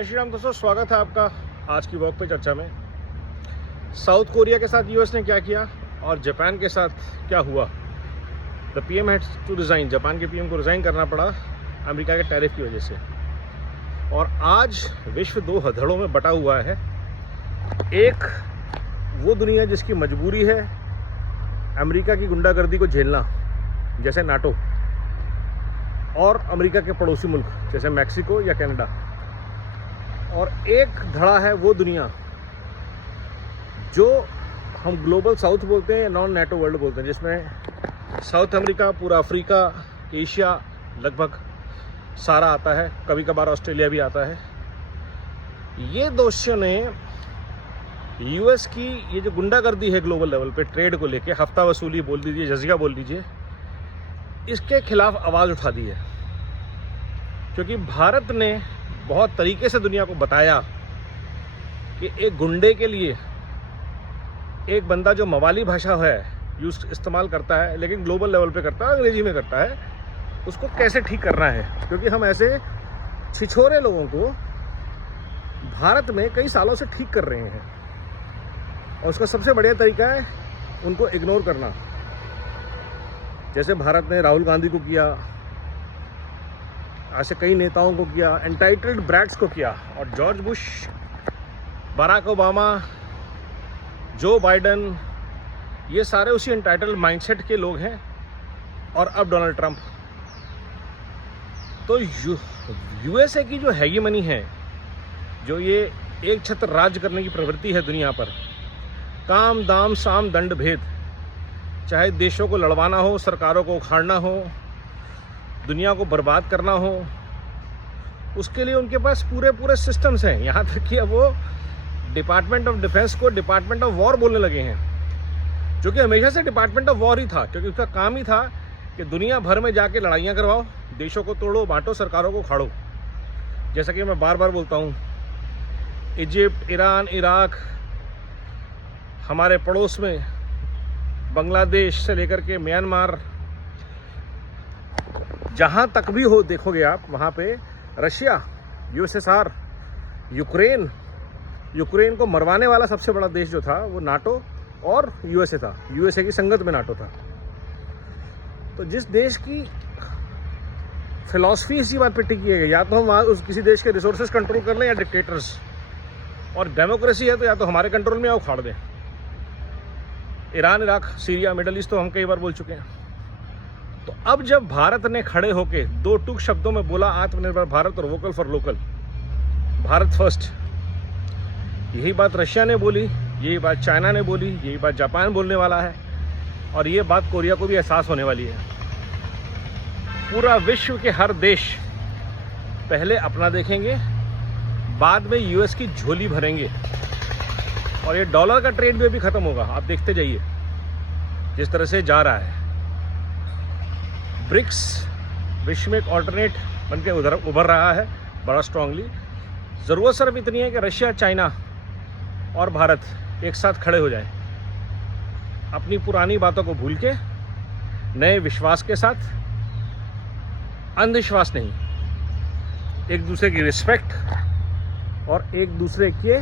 श्री राम दोस्तों, स्वागत है आपका आज की वॉक पे चर्चा में। साउथ कोरिया के साथ यूएस ने क्या किया और जापान के साथ क्या हुआ। The PM had to resign, Japan के पीएम को रिज़ाइन करना पड़ा अमेरिका के टैरिफ की वजह से। और आज विश्व दो हथौड़ों में बटा हुआ है। एक वो दुनिया जिसकी मजबूरी है अमेरिका की गुंडागर्दी को झेलना, जैसे नाटो, और अमेरिका के पड़ोसी मुल्क जैसे मैक्सिको या कनाडा। और एक धड़ा है वो दुनिया जो हम ग्लोबल साउथ बोलते हैं या नॉन नेटो वर्ल्ड बोलते हैं, जिसमें साउथ अमेरिका, पूरा अफ्रीका, एशिया लगभग सारा आता है, कभी कभार ऑस्ट्रेलिया भी आता है। ये दोस्तों ने यूएस की ये जो गुंडागर्दी है ग्लोबल लेवल पे ट्रेड को लेके, हफ्ता वसूली बोल दीजिए, जजिया बोल दीजिए, इसके खिलाफ आवाज़ उठा दी है। क्योंकि भारत ने बहुत तरीके से दुनिया को बताया कि एक गुंडे के लिए एक बंदा जो मवाली भाषा है इस्तेमाल करता है, लेकिन ग्लोबल लेवल पे करता है, अंग्रेजी में करता है, उसको कैसे ठीक करना है। क्योंकि हम ऐसे छिछोरे लोगों को भारत में कई सालों से ठीक कर रहे हैं, और उसका सबसे बढ़िया तरीका है उनको इग्नोर करना। जैसे भारत ने राहुल गांधी को किया, ऐसे कई नेताओं को किया, एंटाइटल्ड ब्रैट्स को किया, और जॉर्ज बुश, बराक ओबामा, जो बाइडन, ये सारे उसी एंटाइटल्ड माइंडसेट के लोग हैं। और अब डोनाल्ड ट्रंप। तो यूएसए की जो हेगेमनी है, जो ये एक छत्र राज्य करने की प्रवृत्ति है दुनिया पर, काम दाम साम दंड भेद, चाहे देशों को लड़वाना हो, सरकारों को उखाड़ना हो, दुनिया को बर्बाद करना हो, उसके लिए उनके पास पूरे सिस्टम्स हैं। यहाँ तक कि अब वो डिपार्टमेंट ऑफ डिफेंस को डिपार्टमेंट ऑफ वॉर बोलने लगे हैं, जो कि हमेशा से डिपार्टमेंट ऑफ वॉर ही था। क्योंकि उसका काम ही था कि दुनिया भर में जाके लड़ाइयाँ करवाओ, देशों को तोड़ो, बांटो, सरकारों को उखाड़ो। जैसा कि मैं बार बार बोलता हूँ, इजिप्ट, ईरान, इराक, हमारे पड़ोस में बांग्लादेश से लेकर के म्यांमार, जहाँ तक भी हो देखोगे आप, वहाँ पे रशिया, यूएसएसआर, यूक्रेन को मरवाने वाला सबसे बड़ा देश जो था वो नाटो और यूएसए था। यूएसए की संगत में नाटो था। तो जिस देश की फिलॉसफी इसी बात पे टिकी है, या तो हम वहाँ उस किसी देश के रिसोर्सेज कंट्रोल कर लें या डिक्टेटर्स, और डेमोक्रेसी है तो या तो हमारे कंट्रोल में या उखाड़ दें। Iran, Iraq, Syria, middle east तो हम कई बार बोल चुके हैं। तो अब जब भारत ने खड़े होके दो टूक शब्दों में बोला, आत्मनिर्भर भारत और vocal for local, Bharat first, यही बात रशिया ने बोली, यही बात चाइना ने बोली, यही बात जापान बोलने वाला है, और ये बात कोरिया को भी एहसास होने वाली है। पूरा विश्व के हर देश पहले अपना देखेंगे, बाद में यूएस की झोली भरेंगे, और ये डॉलर का ट्रेड भी अभी खत्म होगा। आप देखते जाइए जिस तरह से जा रहा है। ब्रिक्स विश्व में एक ऑल्टरनेट बन के उभर रहा है बड़ा स्ट्रांगली। ज़रूरत सिर्फ इतनी है कि रशिया, चाइना और भारत एक साथ खड़े हो जाएं, अपनी पुरानी बातों को भूल के नए विश्वास के साथ, अंधविश्वास नहीं, एक दूसरे की रिस्पेक्ट और एक दूसरे के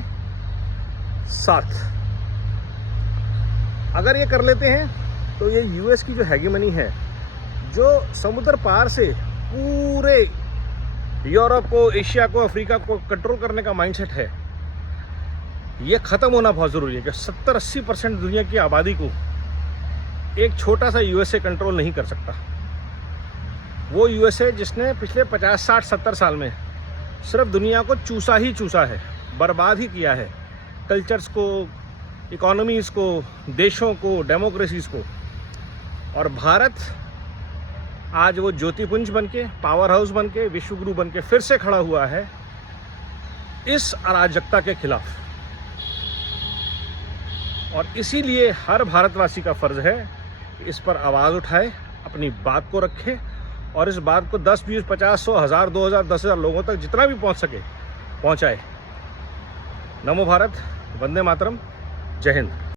साथ अगर ये कर लेते हैं तो ये यूएस की जो हेगेमनी है, जो समुद्र पार से पूरे यूरोप को, एशिया को, अफ्रीका को कंट्रोल करने का माइंडसेट है, ये ख़त्म होना बहुत ज़रूरी है। कि 70-80% दुनिया की आबादी को एक छोटा सा यूएसए कंट्रोल नहीं कर सकता। वो यूएसए जिसने पिछले 50, 60, 70 साल में सिर्फ दुनिया को चूसा ही चूसा है, बर्बाद ही किया है, कल्चर्स को, इकोनॉमीज़ को, देशों को, डेमोक्रेसीज़ को। और भारत आज वो ज्योतिपुंज बन के, पावर हाउस बन के, विश्वगुरु बन के फिर से खड़ा हुआ है इस अराजकता के खिलाफ। और इसीलिए हर भारतवासी का फर्ज है कि इस पर आवाज़ उठाए, अपनी बात को रखे, और इस बात को 10, 20, 50, 100, 1000, 2000, 10,000 लोगों तक जितना भी पहुंच सके पहुंचाए। नमो भारत, वंदे मातरम, जय हिंद।